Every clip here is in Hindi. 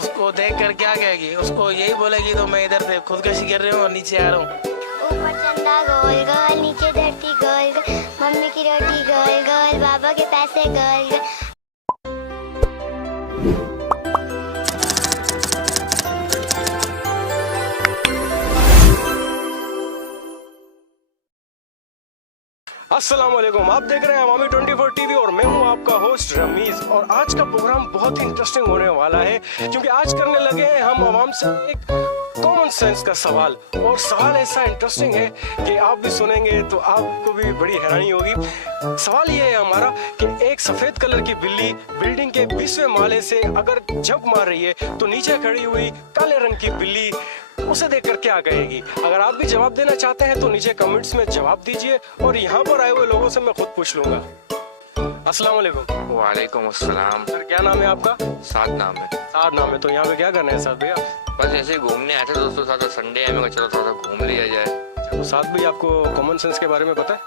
उसको देख कर क्या कहेगी? उसको यही बोलेगी तो मैं इधर से खुदकशी कर रही हूँ और नीचे आ रहा हूँ। ऊपर चंदा गोल गोल, नीचे धरती गोल गोल, मम्मी की रोटी गोल गोल, बाबा के पैसे गोल गोल। अस्सलाम वालेकुम, आप देख रहे हैं अवामी 24 टीवी और मैं हूं आपका होस्ट रमीज। और आज का प्रोग्राम बहुत ही इंटरेस्टिंग होने वाला है क्योंकि आज करने लगे हैं हम आवाम से एक कॉमन सेंस का सवाल। और सवाल ऐसा इंटरेस्टिंग है कि आप भी सुनेंगे तो आपको भी बड़ी हैरानी होगी। सवाल ये है हमारा कि एक सफेद कलर की बिल्ली बिल्डिंग के 20वें माले से अगर जंप मार रही है तो नीचे खड़ी हुई काले रंग की बिल्ली उसे देखकर क्या कहेगी? अगर आप भी जवाब देना चाहते हैं तो नीचे कमेंट्स में जवाब दीजिए और यहाँ पर आए हुए लोगों से मैं खुद पूछ लूंगा। अस्सलाम वालेकुम। वालेकुम अस्सलाम। सर क्या नाम है आपका? साद नाम है। साद नाम है। तो यहाँ पे क्या करना है साद भैया? बस ऐसे ही घूमने आए थे दोस्तों साथ, संडे है, मैं चलो थोड़ा घूम लिया जाए। तो साद भाई आपको कॉमन सेंस के बारे में पता है?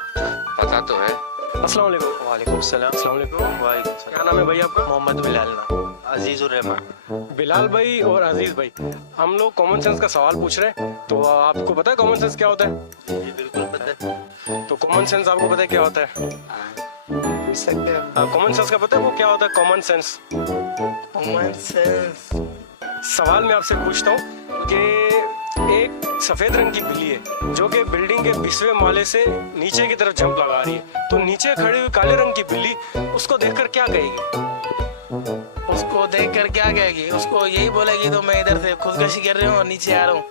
पता तो है। अस्सलाम वालेकुम। वालेकुम सलाम। अस्सलाम वालेकुम। वालेकुम क्या सलाम। नाम है भाई आपका? मोहम्मद बिलाल नाम, अजीजुर रहमान। बिलाल भाई और अजीज भाई, हम लोग कॉमन सेंस का सवाल पूछ रहे हैं। तो आपको पता है कॉमन सेंस क्या होता है? जी बिल्कुल पता है। तो कॉमन सेंस आपको पता है क्या होता है? पूछ सकते हैं। कॉमन सेंस का पता है वो क्या होता है? Common sense. Common sense. सवाल मैं आपसे पूछता हूँ कि एक सफेद रंग की बिल्ली है जो कि बिल्डिंग के 20वें माले से नीचे की तरफ जंप लगा रही है। तो नीचे खड़ी हुई काले रंग की बिल्ली उसको देखकर क्या कहेगी? उसको देख कर क्या कहेगी? उसको यही बोलेगी तो मैं इधर से खुदकशी कर रही हूँ और नीचे आ रहा हूँ।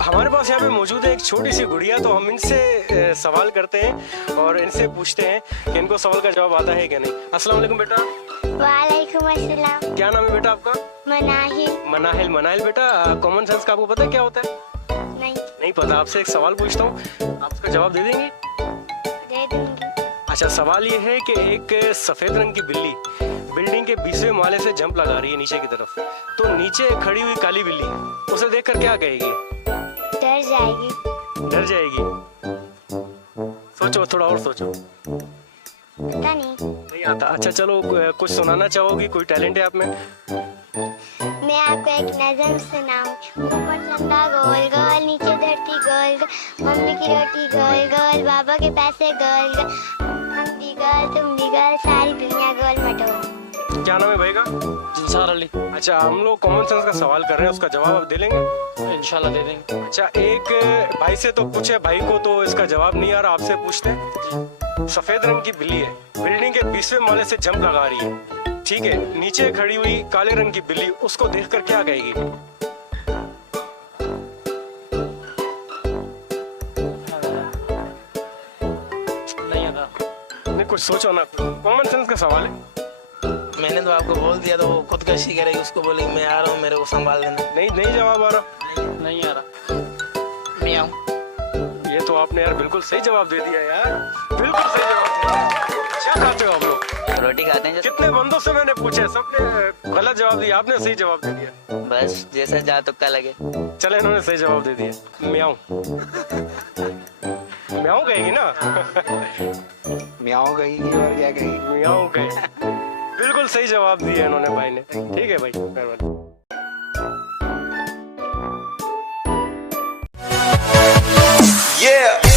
हमारे पास यहाँ पे मौजूद है एक छोटी सी गुड़िया। तो हम इनसे सवाल करते हैं और इनसे पूछते हैं कि इनको सवाल का जवाब आता है क्या नहीं। अस्सलाम वालेकुम बेटा। वालेकुम अस्सलाम। क्या नाम है बेटा आपका? मनाहिल। मनाहिल। मनाहिल बेटा, कॉमन सेंस का आपको पता है क्या होता है? नहीं पता। आपसे एक सवाल पूछता हूँ, आप उसका जवाब दे देंगे? दे दूंगी। अच्छा, सवाल ये है कि एक सफेद रंग की बिल्ली बिल्डिंग के 20वें माले से जंप लगा रही है नीचे की तरफ। तो नीचे खड़ी हुई काली बिल्ली उसे देखकर क्या कहेगी? डर जाएगी। डर जाएगी। सोचो, थोड़ा और सोचो। पता नहीं आता। अच्छा चलो, कुछ सुनाना चाहोगी? कोई टैलेंट है आप में? मैं आपको एक नज़म सुनाऊं। ऊपर चंदा गोल गोल, नीचे धरती गोल गोल, मम्मी की रोटी गोल गोल, बाबा के पैसे गोल गोल, हम भी गोल तुम भी गोल, सारी दुनिया गोल मटोल। क्या नाम है भाई का? इंसार अली। अच्छा, हम लोग कॉमन सेंस का सवाल कर रहे हैं, उसका जवाब आप दे लेंगे? इंशाल्लाह दे देंगे। अच्छा, एक भाई से तो पूछे, भाई को तो इसका जवाब नहीं आ रहा, आपसे पूछते हैं। सफेद रंग की बिल्ली है बिल्डिंग के 20वें माले से जंप लगा रही है, ठीक है। नीचे खड़ी हुई काले रंग की बिल्ली उसको देखकर क्या कहेगी? नहीं आता। नहीं, कुछ सोचो ना, कॉमन सेंस का सवाल है। मैंने तो आपको बोल दिया तो वो खुदकशी करेगी। उसको बोलेगी मैं आ रहा हूँ, मेरे को संभाल देना। नहीं जवाब आ रहा। नहीं आ रहा। मियाँ। ये तो आपने यार बिल्कुल सही जवाब दे दिया यार, बिल्कुल सही जवाब दिया। क्या खाते हो आप लोग? रोटी खाते हैं। कितने बंदों से मैंने पूछे, सबने गलत जवाब दिया, आपने सही जवाब दे दिया। बस जैसा जहाँ तुक्का लगे। चले, इन्होंने सही जवाब दे दिया। म्याऊं। म्याऊं कहेगी ना? मियाँ कहेगी और क्या कहेगी? म्याऊं कहेगी। बिल्कुल सही जवाब दिया इन्होंने भाई ने। ठीक है भाई, मेहरबानी। Yeah.